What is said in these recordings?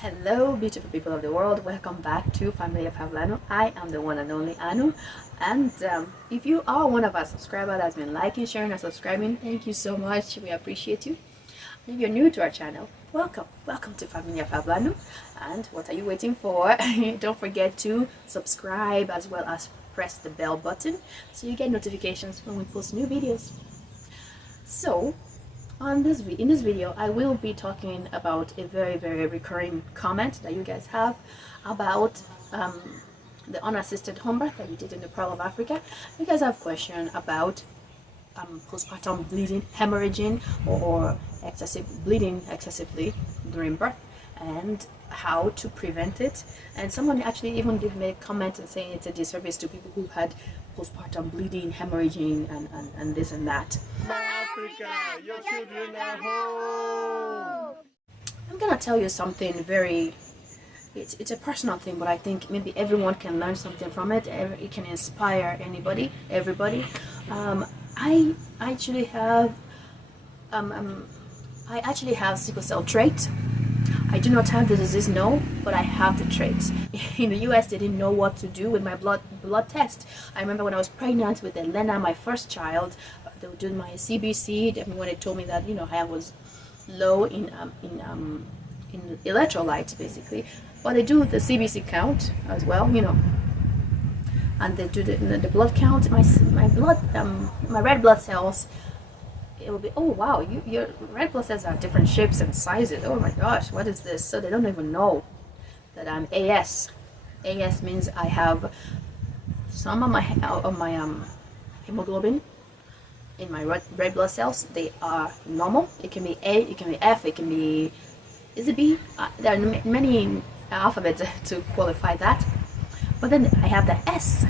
Hello, beautiful people of the world. Welcome back to Familia PablAnu. I am the one and only Anu. And if you are one of our subscribers that's been liking, sharing, and subscribing, thank you so much. We appreciate you. And if you're new to our channel, welcome. Welcome to Familia PablAnu. And what are you waiting for? Don't forget to subscribe as well as press the bell button so you get notifications when we post new videos. So, in this video, I will be talking about a very recurring comment that you guys have about the unassisted home birth that we did in the Pearl of Africa. You guys have questions about postpartum bleeding, hemorrhaging, or excessive bleeding excessively during birth, and how to prevent it. And someone actually even did make a comment and saying it's a disservice to people who've had postpartum bleeding, hemorrhaging, and this and that. Africa, your children are home. I'm gonna tell you something very, it's a personal thing, but I think maybe everyone can learn something from it. It can inspire everybody. I actually have sickle cell trait. I do not have the disease, no, but I have the traits. In the US, they didn't know what to do with my blood test. I remember when I was pregnant with Elena, my first child, they were doing my CBC. When they told me that, you know, I was low in electrolytes, basically. But they do the CBC count as well, you know, and they do the blood count. My red blood cells, it will be, oh wow, your red blood cells are different shapes and sizes. Oh my gosh, what is this? So they don't even know that I'm AS. AS means I have some of my hemoglobin in my red blood cells. They are normal. It can be A, it can be F, it can be, is it B? There are many alphabets to qualify that. But then I have the S.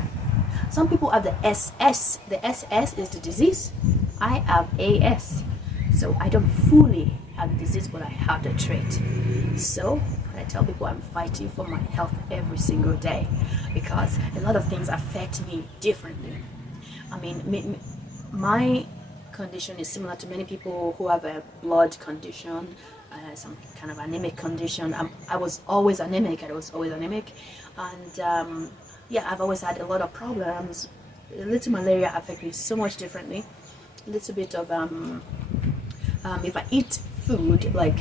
Some people have the SS. The SS is the disease. I have AS. So I don't fully have the disease, but I have the trait. So when I tell people I'm fighting for my health every single day, because a lot of things affect me differently. I mean, my condition is similar to many people who have a blood condition, some kind of anemic condition. I was always anemic. And yeah, I've always had a lot of problems. A little malaria affects me so much differently. A little bit of if I eat food, like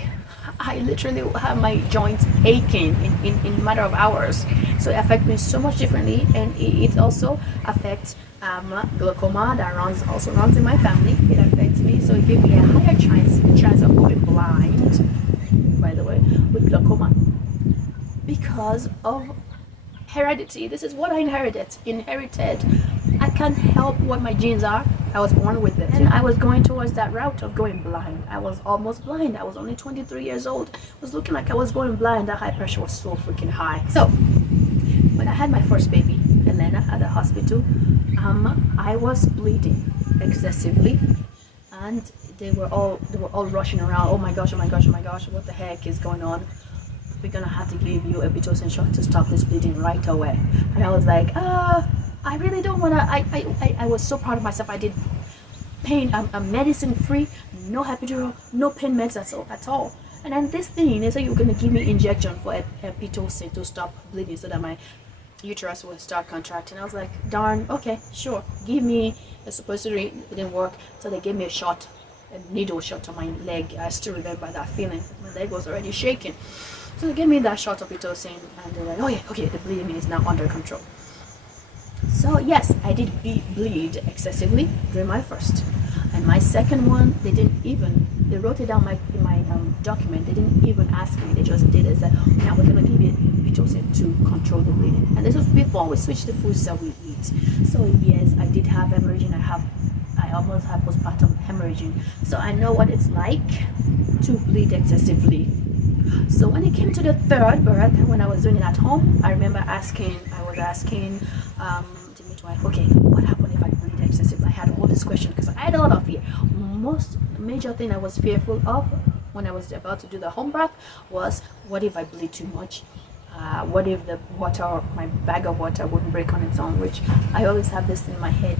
I literally have my joints aching in a matter of hours. So it affects me so much differently, and it also affects glaucoma that also runs in my family. It affects me, so it gives me a higher chance of going blind, by the way, with glaucoma, because of heredity. This is what I inherited. I can't help what my genes are. I was born with it, and I was going towards that route of going blind. I was almost blind. I was only 23 years old. It was looking like I was going blind. That high pressure was so freaking high. So when I had my first baby, Elena, at the hospital, I was bleeding excessively, and they were all rushing around. Oh my gosh, what the heck is going on? We're gonna have to give you a pitocin shot to stop this bleeding right away. And I was like, I really don't wanna. I was so proud of myself. I did pain. I'm medicine free, no epidural, no pain meds at all. And then this thing, they said you're gonna give me injection for a pitocin to stop bleeding so that my uterus will start contracting. I was like, darn, okay, sure, give me a suppository. It didn't work, so they gave me a needle shot on my leg. I still remember that feeling. My leg was already shaking. So they gave me that shot of pitocin, and they're like, oh yeah, okay, the bleeding is now under control. So yes, I did bleed excessively during my first. And my second one, they wrote it down in my document. They didn't even ask me. They just did it. Said, now we're gonna give you pitocin to control the bleeding. And this was before we switched the foods that we eat. So yes, I did have hemorrhaging. I almost had postpartum hemorrhaging. So I know what it's like to bleed excessively. So when it came to the third birth, when I was doing it at home, I remember I was asking the midwife, okay, what happened if I bleed excessively? I had all this question because I had a lot of fear. Most major thing I was fearful of when I was about to do the home birth was, what if I bleed too much? What if my bag of water wouldn't break on its own? Which I always have this in my head.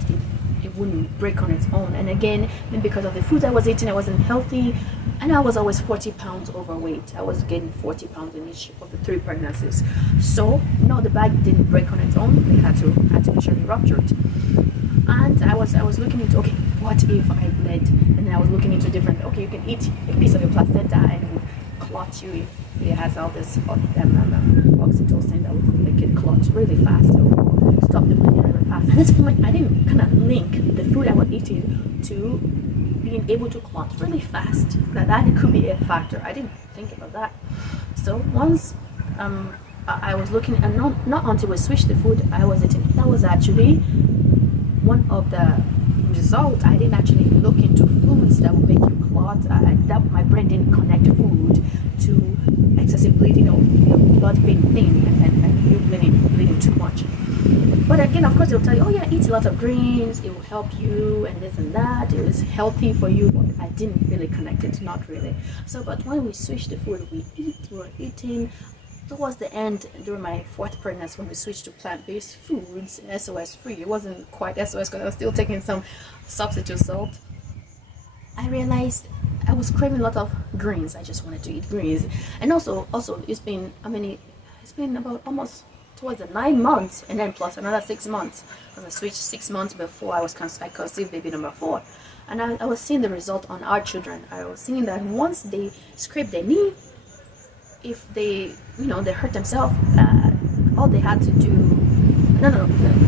It wouldn't break on its own. And again, maybe because of the food I was eating, I wasn't healthy, and I was always 40 pounds overweight. I was getting 40 pounds in each of the 3 pregnancies. So no, the bag didn't break on its own. They had to artificially rupture it. And I was looking into, okay, what if I bled? And then I was looking into different, okay, you can eat a piece of your placenta and it will clot you if it has all this oxytocin that will make it clot really fast, or stop the bleeding really fast. At this point, I didn't kind of link the food I was eating to being able to clot really fast. That could be a factor. I didn't think about that. So once I was looking, and not until we switched the food I was eating, that was actually one of the results. I didn't actually look into foods that would make you clot. That my brain didn't connect food to excessive bleeding or blood being thin and you bleeding too much. But again, of course, they'll tell you, oh yeah, eat a lot of greens, it will help you and this and that, it is healthy for you. But I didn't really connect it, not really. So but when we switched the food we were eating towards the end, during my 4th pregnancy, when we switched to plant-based foods, SOS free, it wasn't quite SOS because I was still taking some substitute salt, I realized I was craving a lot of greens. I just wanted to eat greens. And also it's been, it's been about almost towards the 9 months, and then plus another 6 months, because I switched 6 months before I conceived baby number 4. And I was seeing the result on our children. I was seeing that once they scrape their knee, if they, they hurt themselves, all they had to do,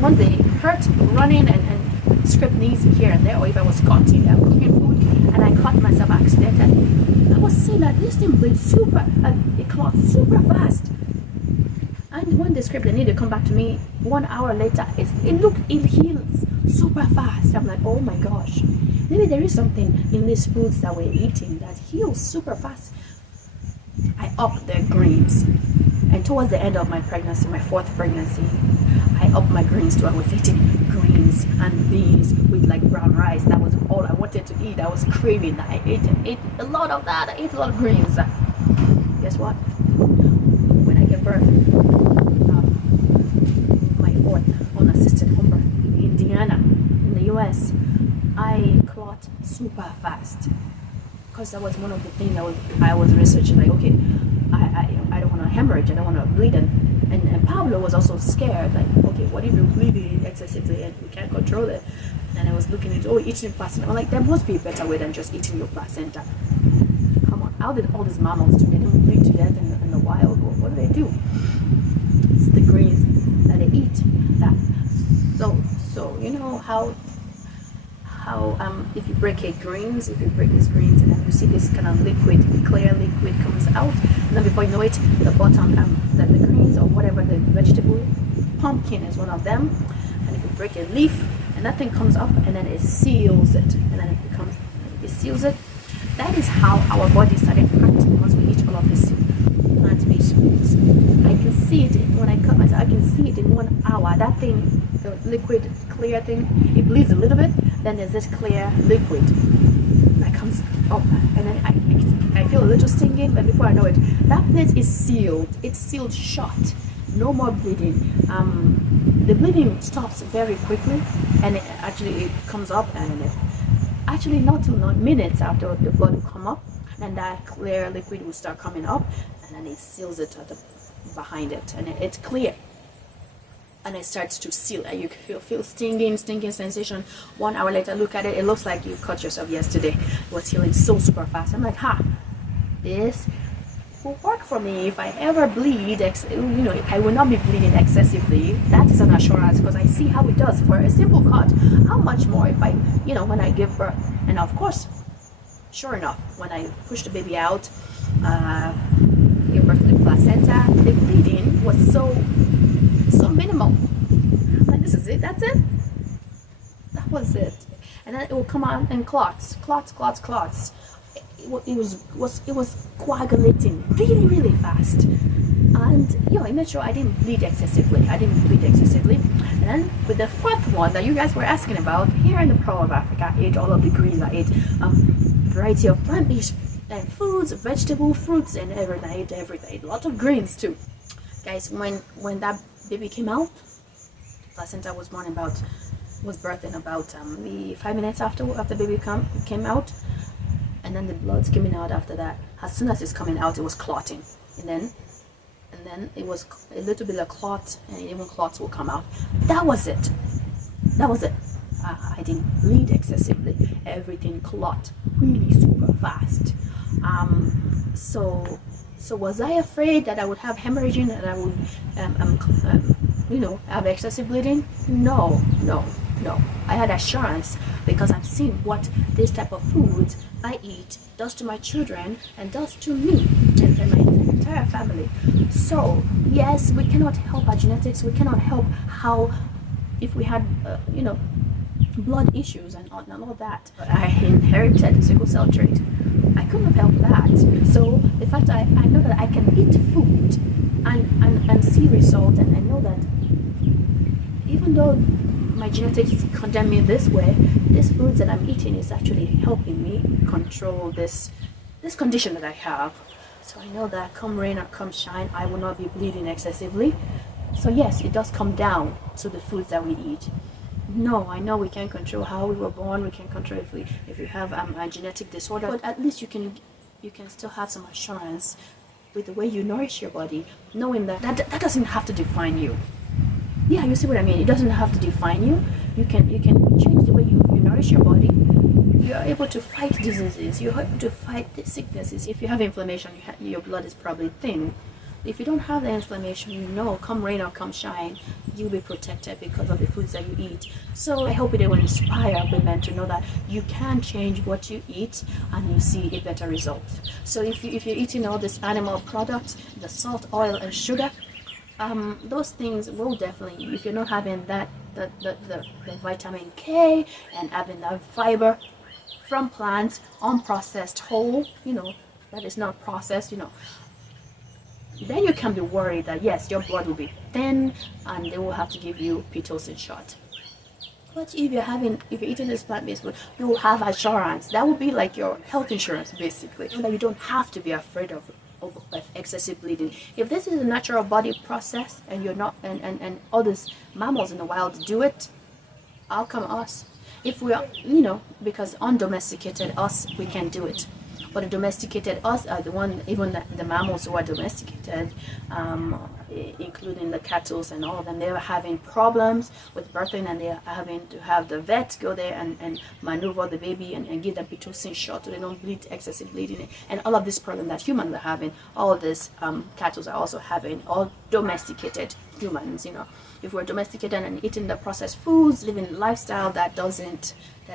once they hurt running and scrape knees here and there, or if I was cutting food and I cut myself accidentally, I was seeing that this thing bleeds it clots super fast. And when they scrape the knee, they come back to me 1 hour later, it heals super fast. I'm like, oh my gosh, maybe there is something in these foods that we're eating that heals super fast. I upped the greens, and towards the end of my pregnancy, my 4th pregnancy, I upped my greens too. I was eating greens and beans with like brown rice. That was all I wanted to eat. I was craving. I ate a lot of that. I ate a lot of greens. Guess what? When I gave birth, my 4th unassisted home birth in Indiana, in the US, I clot super fast. Because that was one of the things I was researching, like, okay, I don't want to hemorrhage, I don't want to bleed, and Pablo was also scared, like, okay, what if you're bleeding excessively and we can't control it? And I was looking into, eating placenta. I'm like, there must be a better way than just eating your placenta. Come on, how did all these mammals do? They don't bleed to death in the wild. What do they do? It's the greens that they eat. So you know how if you break these greens, and then you see this kind of clear liquid comes out, and then before you know it, the bottom, the greens or whatever the vegetable, pumpkin is one of them, and if you break a leaf, and that thing comes up, and then it seals it, and then it seals it. That is how our body started acting once we eat all of these plant-based foods. I can see it when I cut myself. I can see it in 1 hour. That thing, the liquid, clear thing, it bleeds a little bit. Then there's this clear liquid that comes up, and then I feel a little stinging. But before I know it, that place is sealed. It's sealed shut. No more bleeding. The bleeding stops very quickly, and it comes up, and actually not till minutes after the blood will come up, and that clear liquid will start coming up, and then it seals it behind it, and it's clear, and it starts to seal. You can feel stinging sensation. 1 hour later, look at it, it looks like you cut yourself yesterday. It was healing so super fast. I'm like, this will work for me. If I ever bleed, I will not be bleeding excessively. That is an assurance, because I see how it does for a simple cut. How much more if I, when I give birth? And of course, sure enough, when I pushed the baby out, give birth to the placenta, the bleeding was so minimal. Like, this is it, that's it. That was it. And then it will come out and clots. It was coagulating really, really fast. And I made sure I didn't bleed excessively. And then with the 4th one that you guys were asking about, here in the Pearl of Africa, I ate all of the greens. I ate variety of plant-based foods, vegetable, fruits, and everything. I ate everything. A lot of greens too. Guys, when that baby came out, the placenta was born about was birthing about the 5 minutes after baby came out, and then the blood's coming out after that. As soon as it's coming out, it was clotting, and then it was a little bit of clot, and even clots will come out. That was it. I didn't bleed excessively. Everything clot really super fast. So was I afraid that I would have hemorrhaging, and I would have excessive bleeding? No. I had assurance because I've seen what this type of food I eat does to my children and does to me and my entire family. So yes, we cannot help our genetics. We cannot help how, if we had blood issues and all that. I inherited sickle cell trait. I couldn't have helped that. So the fact I know that I can eat food and see results, and I know that even though my genetics condemn me this way, this foods that I'm eating is actually helping me control this condition that I have. So I know that come rain or come shine, I will not be bleeding excessively. So yes, it does come down to the foods that we eat. No, I know we can't control how we were born. We can't control if you have a genetic disorder, but at least you can still have some assurance with the way you nourish your body, knowing that doesn't have to define you. Yeah, you see what I mean? It doesn't have to define you. You can change the way you nourish your body. You're able to fight diseases. You're able to fight the sicknesses. If you have inflammation, your blood is probably thin. If you don't have the inflammation, come rain or come shine, you'll be protected because of the foods that you eat. So I hope it will inspire women to know that you can change what you eat and you see a better result. So if you're eating all these animal products, the salt, oil, and sugar, those things will definitely, if you're not having the vitamin K and having that fiber from plants, unprocessed, whole, that is not processed, then you can be worried that yes, your blood will be thin and they will have to give you Pitocin shot. But if you're eating this plant-based food, you will have assurance. That will be like your health insurance, basically, so that you don't have to be afraid of excessive bleeding. If this is a natural body process and you're not, and all these mammals in the wild do it, how come us? If we are, because undomesticated us, we can do it. But the domesticated us are the one, even the mammals who are domesticated, including the cattle and all of them, they're having problems with birthing, and they're having to have the vet go there and maneuver the baby and give them Pitocin shot so they don't bleed, excessive bleeding. And all of this problem that humans are having, all of this cattle are also having, all domesticated humans, If we're domesticated and eating the processed foods, living a lifestyle that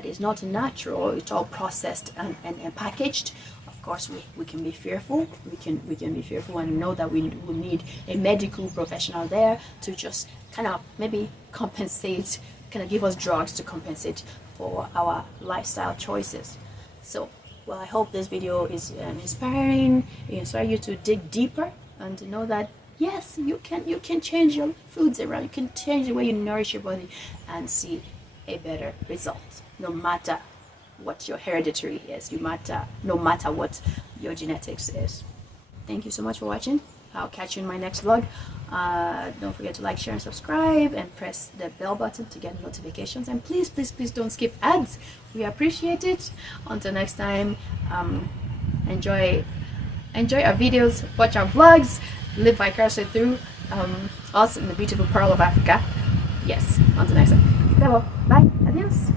is not natural, it's all processed and packaged, of course we can be fearful. We can be fearful and know that we will need a medical professional there to just kind of maybe compensate, kind of give us drugs to compensate for our lifestyle choices. So, well, I hope this video is inspiring. It inspires you to dig deeper and to know that yes, you can change your foods around. You can change the way you nourish your body and see a better result, no matter what your hereditary is, no matter what your genetics is. Thank you so much for watching. I'll catch you in my next vlog. Don't forget to like, share, and subscribe, and press the bell button to get notifications. And please don't skip ads. We appreciate it. Until next time, enjoy our videos, watch our vlogs, live vicariously through us in the beautiful pearl of Africa. Yes, until next time. Bye. Adios.